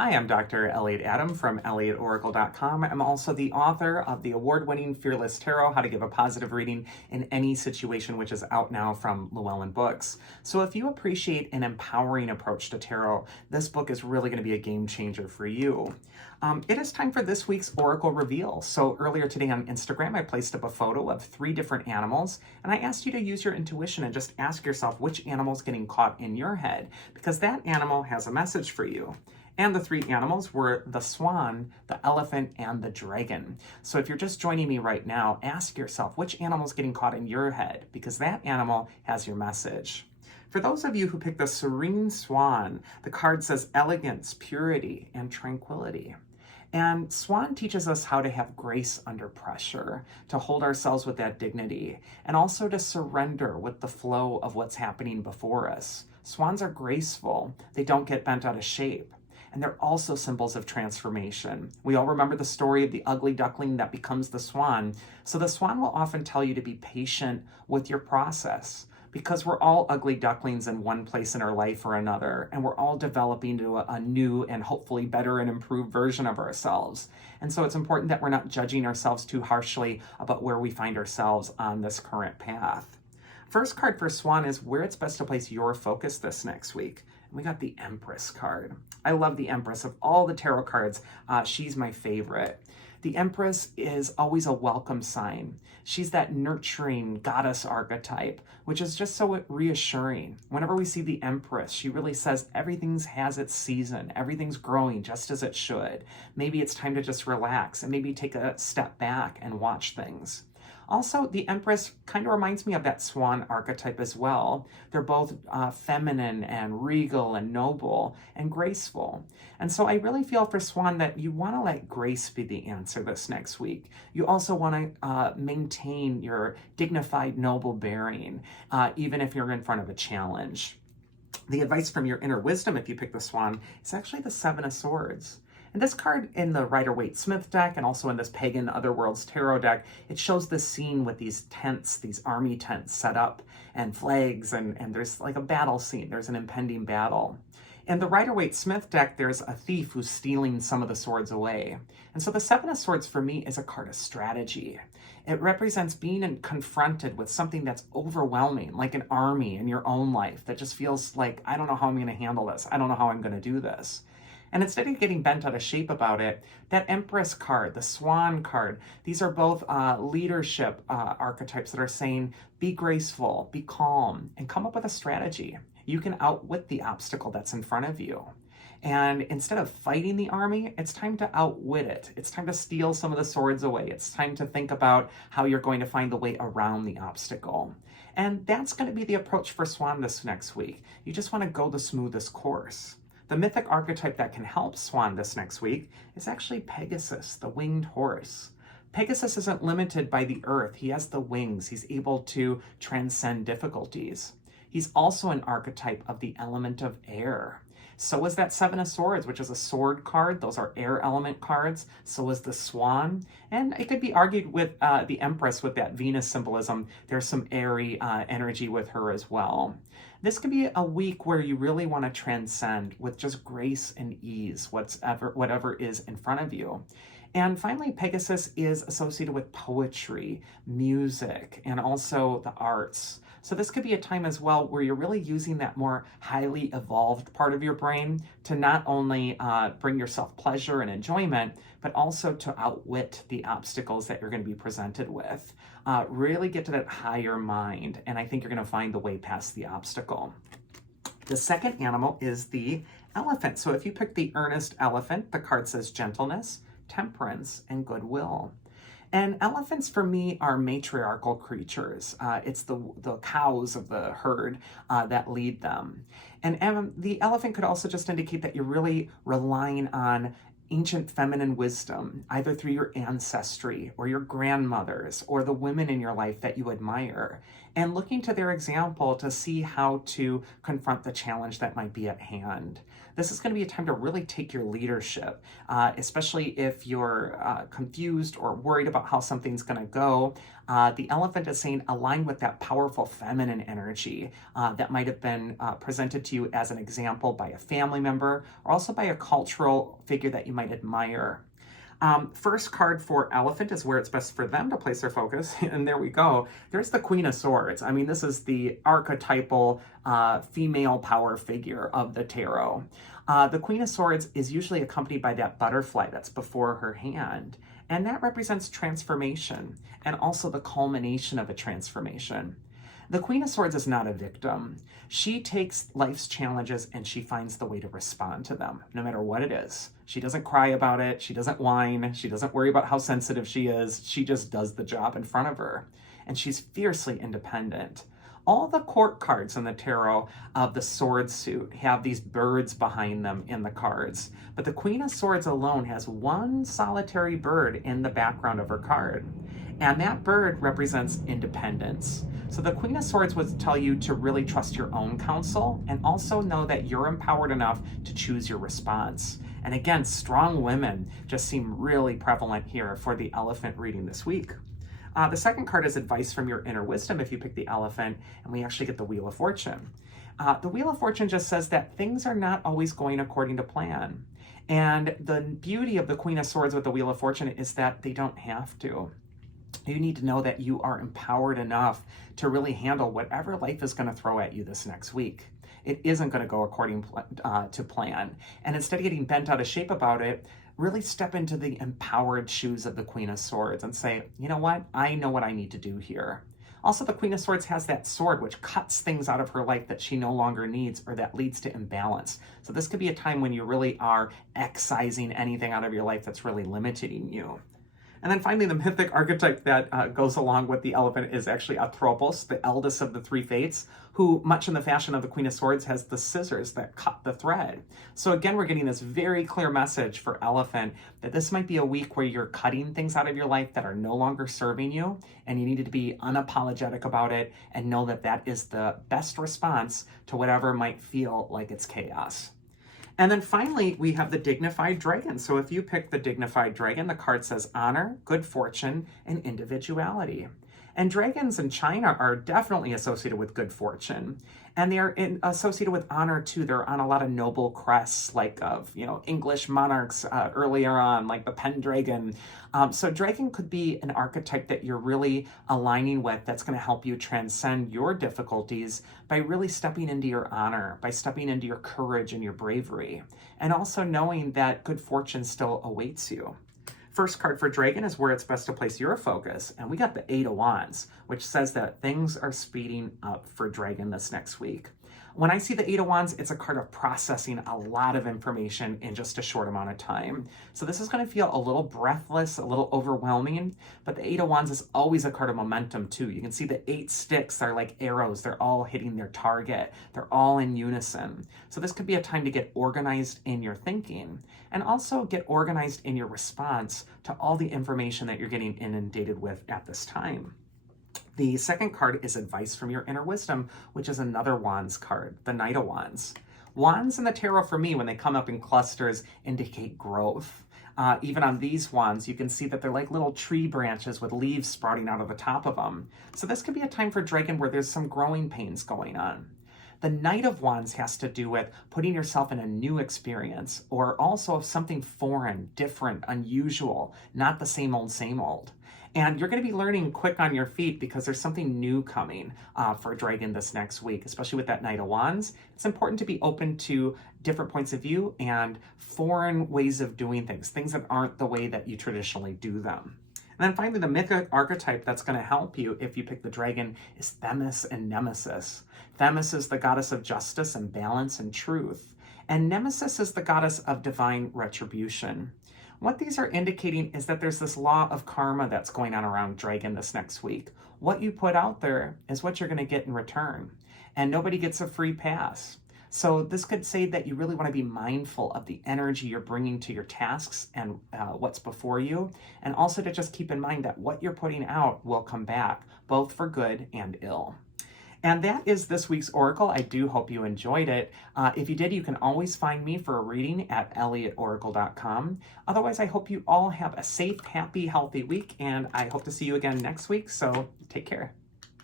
Hi, I'm Dr. Elliot Adam from ElliotOracle.com. I'm also the author of the award-winning Fearless Tarot, How to Give a Positive Reading in Any Situation, which is out now from Llewellyn Books. So if you appreciate an empowering approach to tarot, this book is really going to be a game changer for you. It is time for this week's Oracle Reveal. So earlier today on Instagram, I placed up a photo of 3 different animals, and I asked you to use your intuition and just ask yourself which animal's getting caught in your head, because that animal has a message for you. And the 3 animals were the swan, the elephant, and the dragon. So if you're just joining me right now, ask yourself which animal's getting caught in your head, because that animal has your message. For those of you who picked the serene swan, the card says elegance, purity, and tranquility. And swan teaches us how to have grace under pressure, to hold ourselves with that dignity, and also to surrender with the flow of what's happening before us. Swans are graceful. They don't get bent out of shape. And they're also symbols of transformation. We all remember the story of the ugly duckling that becomes the swan. So the swan will often tell you to be patient with your process, because we're all ugly ducklings in one place in our life or another, and we're all developing to a new and hopefully better and improved version of ourselves. And so it's important that we're not judging ourselves too harshly about where we find ourselves on this current path. First card for Swan is where it's best to place your focus this next week. We got the Empress card. I love the Empress. Of all the tarot cards, she's my favorite. The Empress is always a welcome sign. She's that nurturing goddess archetype, which is just so reassuring. Whenever we see the Empress, she really says everything has its season. Everything's growing just as it should. Maybe it's time to just relax and maybe take a step back and watch things. Also, the Empress kind of reminds me of that swan archetype as well. They're both feminine and regal and noble and graceful. And so I really feel for Swan that you want to let grace be the answer this next week. You also want to maintain your dignified, noble bearing, even if you're in front of a challenge. The advice from your inner wisdom, if you pick the Swan, is actually the 7 of Swords. And this card in the Rider-Waite-Smith deck and also in this Pagan Otherworld's tarot deck, it shows this scene with these tents, these army tents set up and flags, and there's like a battle scene. There's an impending battle. In the Rider-Waite-Smith deck, there's a thief who's stealing some of the swords away. And so the 7 of Swords for me is a card of strategy. It represents being confronted with something that's overwhelming, like an army in your own life that just feels like, I don't know how I'm going to handle this. I don't know how I'm going to do this. And instead of getting bent out of shape about it, that Empress card, the Swan card, these are both leadership archetypes that are saying, be graceful, be calm, and come up with a strategy. You can outwit the obstacle that's in front of you. And instead of fighting the army, it's time to outwit it. It's time to steal some of the swords away. It's time to think about how you're going to find the way around the obstacle. And that's going to be the approach for Swan this next week. You just want to go the smoothest course. The mythic archetype that can help Swan this next week is actually Pegasus, the winged horse. Pegasus isn't limited by the earth. He has the wings. He's able to transcend difficulties. He's also an archetype of the element of air. So is that 7 of Swords, which is a sword card. Those are air element cards. So is the Swan. And it could be argued with the Empress with that Venus symbolism. There's some airy energy with her as well. This could be a week where you really want to transcend with just grace and ease, whatever is in front of you. And finally, Pegasus is associated with poetry, music, and also the arts. So this could be a time as well where you're really using that more highly evolved part of your brain to not only bring yourself pleasure and enjoyment, but also to outwit the obstacles that you're going to be presented with. Really get to that higher mind, and I think you're going to find the way past the obstacle. The second animal is the elephant. So if you pick the earnest elephant, the card says gentleness, temperance, and goodwill. And elephants for me are matriarchal creatures. It's the cows of the herd that lead them. And the elephant could also just indicate that you're really relying on ancient feminine wisdom, either through your ancestry or your grandmothers or the women in your life that you admire, and looking to their example to see how to confront the challenge that might be at hand. This is going to be a time to really take your leadership, especially if you're confused or worried about how something's going to go. The elephant is saying align with that powerful feminine energy that might have been presented to you as an example by a family member or also by a cultural figure that you might admire. First card for elephant is where it's best for them to place their focus. And there we go. There's the Queen of Swords. I mean, this is the archetypal female power figure of the tarot. The Queen of Swords is usually accompanied by that butterfly that's before her hand. And that represents transformation and also the culmination of a transformation. The Queen of Swords is not a victim. She takes life's challenges and she finds the way to respond to them, no matter what it is. She doesn't cry about it. She doesn't whine. She doesn't worry about how sensitive she is. She just does the job in front of her. And she's fiercely independent. All the court cards in the tarot of the sword suit have these birds behind them in the cards. But the Queen of Swords alone has one solitary bird in the background of her card. And that bird represents independence. So the Queen of Swords would tell you to really trust your own counsel and also know that you're empowered enough to choose your response. And again, strong women just seem really prevalent here for the elephant reading this week. The second card is advice from your inner wisdom if you pick the elephant, and we actually get the Wheel of Fortune. The Wheel of Fortune just says that things are not always going according to plan. And the beauty of the Queen of Swords with the Wheel of Fortune is that they don't have to. You need to know that you are empowered enough to really handle whatever life is going to throw at you this next week. It isn't going to go according to plan. And instead of getting bent out of shape about it, really step into the empowered shoes of the Queen of Swords and say, you know what? I know what I need to do here. Also, the Queen of Swords has that sword which cuts things out of her life that she no longer needs or that leads to imbalance. So this could be a time when you really are excising anything out of your life that's really limiting you. And then finally, the mythic archetype that goes along with the elephant is actually Atropos, the eldest of the three fates, who, much in the fashion of the Queen of Swords, has the scissors that cut the thread. So again, we're getting this very clear message for elephant that this might be a week where you're cutting things out of your life that are no longer serving you, and you need to be unapologetic about it and know that that is the best response to whatever might feel like it's chaos. And then finally, we have the Dignified Dragon. So if you pick the Dignified Dragon, the card says honor, good fortune, and individuality. And dragons in China are definitely associated with good fortune. And they are associated with honor too. They're on a lot of noble crests, like of English monarchs earlier on, like the Pendragon. So dragon could be an archetype that you're really aligning with that's going to help you transcend your difficulties by really stepping into your honor, by stepping into your courage and your bravery, and also knowing that good fortune still awaits you. First card for Dragon is where it's best to place your focus, and we got the Eight of Wands, which says that things are speeding up for Dragon this next week. When I see the Eight of Wands, it's a card of processing a lot of information in just a short amount of time. So this is going to feel a little breathless, a little overwhelming, but the Eight of Wands is always a card of momentum too. You can see the 8 sticks are like arrows. They're all hitting their target. They're all in unison. So this could be a time to get organized in your thinking and also get organized in your response to all the information that you're getting inundated with at this time. The second card is advice from your inner wisdom, which is another Wands card, the Knight of Wands. Wands in the tarot, for me, when they come up in clusters, indicate growth. Even on these wands, you can see that they're like little tree branches with leaves sprouting out of the top of them. So this could be a time for Dragon where there's some growing pains going on. The Knight of Wands has to do with putting yourself in a new experience, or also something foreign, different, unusual, not the same old, same old. And you're going to be learning quick on your feet because there's something new coming for Dragon this next week, especially with that Knight of Wands. It's important to be open to different points of view and foreign ways of doing things, things that aren't the way that you traditionally do them. And then finally, the mythic archetype that's going to help you if you pick the Dragon is Themis and Nemesis. Themis is the goddess of justice and balance and truth. And Nemesis is the goddess of divine retribution. What these are indicating is that there's this law of karma that's going on around Dragon this next week. What you put out there is what you're going to get in return. And nobody gets a free pass. So this could say that you really want to be mindful of the energy you're bringing to your tasks and what's before you. And also to just keep in mind that what you're putting out will come back, both for good and ill. And that is this week's Oracle. I do hope you enjoyed it. If you did, you can always find me for a reading at elliotoracle.com. Otherwise, I hope you all have a safe, happy, healthy week, and I hope to see you again next week. So take care.